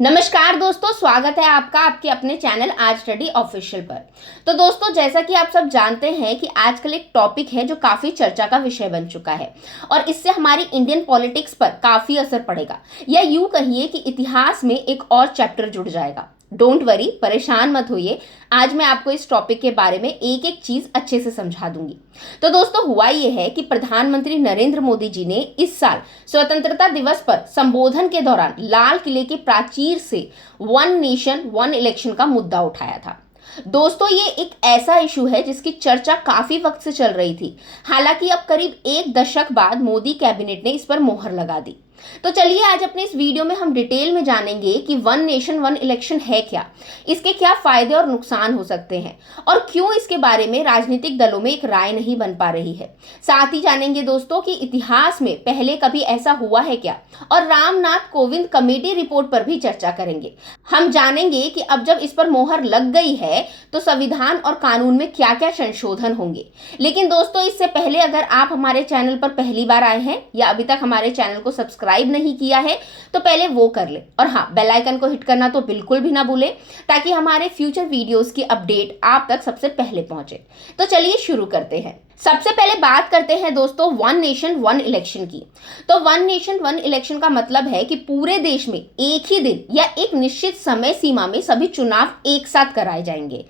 नमस्कार दोस्तों, स्वागत है आपका आपके अपने चैनल आज स्टडी ऑफिशियल पर। तो दोस्तों, जैसा कि आप सब जानते हैं कि आजकल एक टॉपिक है जो काफ़ी चर्चा का विषय बन चुका है और इससे हमारी इंडियन पॉलिटिक्स पर काफ़ी असर पड़ेगा, या यूँ कहिए कि इतिहास में एक और चैप्टर जुड़ जाएगा। डोंट वरी, परेशान मत होइए। आज मैं आपको इस टॉपिक के बारे में एक एक चीज़ अच्छे से समझा दूंगी। तो दोस्तों, हुआ ये है कि प्रधानमंत्री नरेंद्र मोदी जी ने इस साल स्वतंत्रता दिवस पर संबोधन के दौरान लाल किले के प्राचीर से वन नेशन वन इलेक्शन का मुद्दा उठाया था। दोस्तों, ये एक ऐसा इशू है जिसकी चर्चा काफी वक्त से चल रही थी। हालांकि अब करीब एक दशक बाद मोदी कैबिनेट ने इस पर मोहर लगा दी। तो चलिए आज अपने इस वीडियो में हम डिटेल में जानेंगे कि वन नेशन वन इलेक्शन है क्या, इसके क्या फायदे और नुकसान हो सकते हैं और क्यों इसके बारे में राजनीतिक दलों में एक राय नहीं बन पा रही है। साथ ही जानेंगे दोस्तों कि इतिहास में पहले कभी ऐसा हुआ है क्या, और रामनाथ कोविंद कमेटी रिपोर्ट पर भी चर्चा करेंगे। हम जानेंगे कि अब जब इस पर मोहर लग गई है तो संविधान और कानून में क्या क्या संशोधन होंगे। लेकिन दोस्तों, इससे पहले अगर आप हमारे चैनल पर पहली बार आए हैं या अभी तक हमारे चैनल को सब्सक्राइब नहीं किया है तो पहले वो कर ले, और हाँ, बेल आइकन को हिट करना तो बिल्कुल भी ना भूले ताकि हमारे फ्यूचर वीडियोस की अपडेट आप तक सबसे पहले पहुंचे। तो चलिए शुरू करते हैं। सबसे पहले बात करते हैं दोस्तों वन नेशन वन इलेक्शन की। तो वन नेशन वन इलेक्शन का मतलब है कि पूरे देश में एक ही दिन या एक निश्चित समय सीमा में सभी चुनाव एक साथ कराए जाएंगे।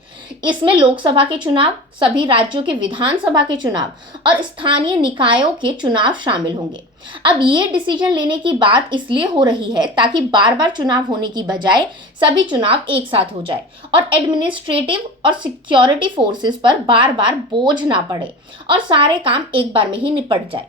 इसमें लोकसभा के चुनाव, सभी राज्यों के विधानसभा के चुनाव और स्थानीय निकायों के चुनाव शामिल होंगे। अब ये डिसीजन लेने की बात इसलिए हो रही है ताकि बार बार चुनाव होने की बजाय सभी चुनाव एक साथ हो जाए और एडमिनिस्ट्रेटिव और सिक्योरिटी फोर्सेस पर बार बार बोझ ना पड़े और सारे काम एक बार में ही निपट जाए।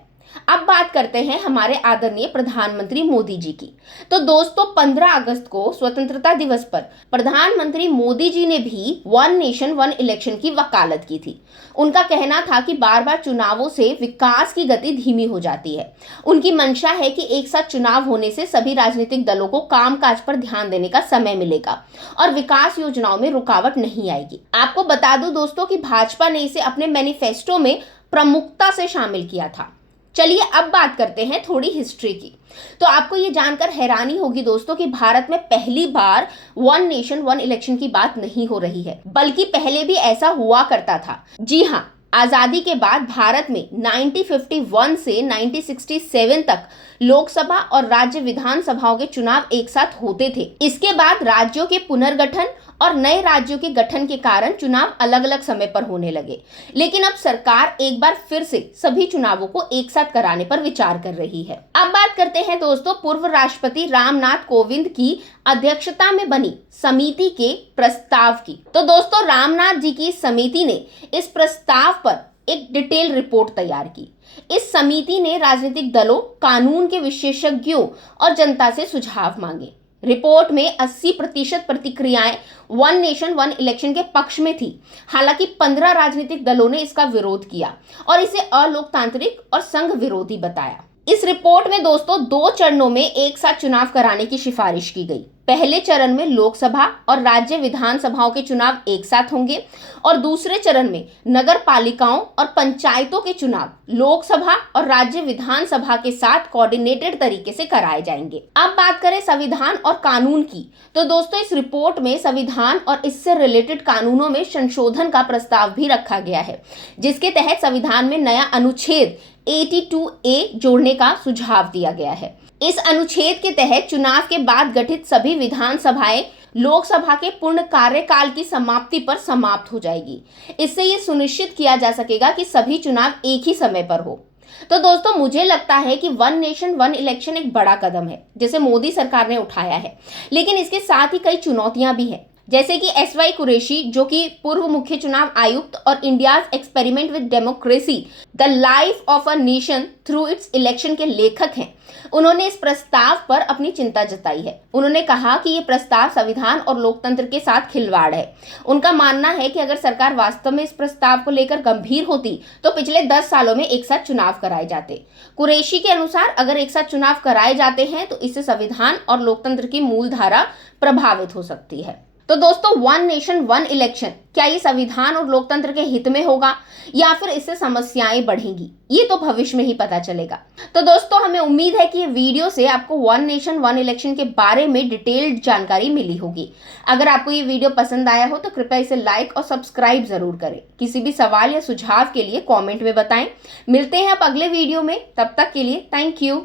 अब बात करते हैं हमारे आदरणीय प्रधानमंत्री मोदी जी की। तो दोस्तों, 15 अगस्त को स्वतंत्रता दिवस पर प्रधानमंत्री मोदी जी ने भी वन नेशन वन इलेक्शन की वकालत की थी। उनका कहना था कि बार बार चुनावों से विकास की गति धीमी हो जाती है। उनकी मंशा है कि एक साथ चुनाव होने से सभी राजनीतिक दलों को कामकाज पर ध्यान देने का समय मिलेगा और विकास योजनाओं में रुकावट नहीं आएगी। आपको बता दूं दोस्तों कि भाजपा ने इसे अपने मैनिफेस्टो में प्रमुखता से शामिल किया था। चलिए अब बात करते हैं थोड़ी हिस्ट्री की। तो आपको ये जानकर हैरानी होगी दोस्तों कि भारत में पहली बार वन नेशन वन इलेक्शन की बात नहीं हो रही है, बल्कि पहले भी ऐसा हुआ करता था। जी हाँ, आजादी के बाद भारत में 1951 से 1967 तक लोकसभा और राज्य विधानसभाओं के चुनाव एक साथ होते थे। इसके बाद राज्यों के पुनर्गठन और नए राज्यों के गठन के कारण चुनाव अलग अलग समय पर होने लगे। लेकिन अब सरकार एक बार फिर से सभी चुनावों को एक साथ कराने पर विचार कर रही है। अब बात करते हैं दोस्तों पूर्व राष्ट्रपति रामनाथ कोविंद की अध्यक्षता में बनी समिति के प्रस्ताव की। तो दोस्तों, रामनाथ जी की समिति ने इस प्रस्ताव पर एक डिटेल रिपोर्ट तैयार की। इस समिति ने राजनीतिक दलों, कानून के विशेषज्ञों और जनता से सुझाव मांगे। रिपोर्ट में 80% प्रतिक्रियाएं वन नेशन वन इलेक्शन के पक्ष में थी। हालांकि 15 राजनीतिक दलों ने इसका विरोध किया और इसे अलोकतांत्रिक और संघ विरोधी बताया। इस रिपोर्ट में दोस्तों 2 चरणों में एक साथ चुनाव कराने की सिफारिश की गई। पहले चरण में लोकसभा और राज्य विधानसभाओं के चुनाव एक साथ होंगे और दूसरे चरण में नगर पालिकाओं और पंचायतों के चुनाव लोकसभा और राज्य विधानसभा के साथ कोऑर्डिनेटेड तरीके से कराए जाएंगे। अब बात करें संविधान और कानून की। तो दोस्तों, इस रिपोर्ट में संविधान और इससे रिलेटेड कानूनों में संशोधन का प्रस्ताव भी रखा गया है, जिसके तहत संविधान में नया अनुच्छेद 82A जोड़ने का सुझाव दिया गया है। इस अनुच्छेद के तहत चुनाव के बाद गठित सभी विधानसभाएं लोकसभा के पूर्ण कार्यकाल की समाप्ति पर समाप्त हो जाएगी। इससे ये सुनिश्चित किया जा सकेगा कि सभी चुनाव एक ही समय पर हो। तो दोस्तों, मुझे लगता है कि वन नेशन वन इलेक्शन एक बड़ा कदम है जिसे मोदी सरकार ने उठाया है, लेकिन इसके साथ ही कई चुनौतियां भी हैं। जैसे कि SY कुरैशी, जो कि पूर्व मुख्य चुनाव आयुक्त और India's experiment with democracy the life of a nation through it's election के लेखक हैं, उन्होंने इस प्रस्ताव पर अपनी चिंता जताई है। उन्होंने कहा कि ये प्रस्ताव संविधान और लोकतंत्र के साथ खिलवाड़ है। उनका मानना है कि अगर सरकार वास्तव में इस प्रस्ताव को लेकर गंभीर होती तो पिछले 10 सालों में एक साथ चुनाव कराए जाते। कुरैशी के अनुसार अगर एक साथ चुनाव कराए जाते हैं तो इससे संविधान और लोकतंत्र की मूल धारा प्रभावित हो सकती है। तो दोस्तों, वन नेशन वन इलेक्शन, क्या ये संविधान और लोकतंत्र के हित में होगा या फिर इससे समस्याएं बढ़ेंगी, ये तो भविष्य में ही पता चलेगा। तो दोस्तों, हमें उम्मीद है कि ये वीडियो से आपको वन नेशन वन इलेक्शन के बारे में डिटेल्ड जानकारी मिली होगी। अगर आपको ये वीडियो पसंद आया हो तो कृपया इसे लाइक और सब्सक्राइब जरूर करें। किसी भी सवाल या सुझाव के लिए कॉमेंट में बताएं। मिलते हैं अब अगले वीडियो में, तब तक के लिए थैंक यू।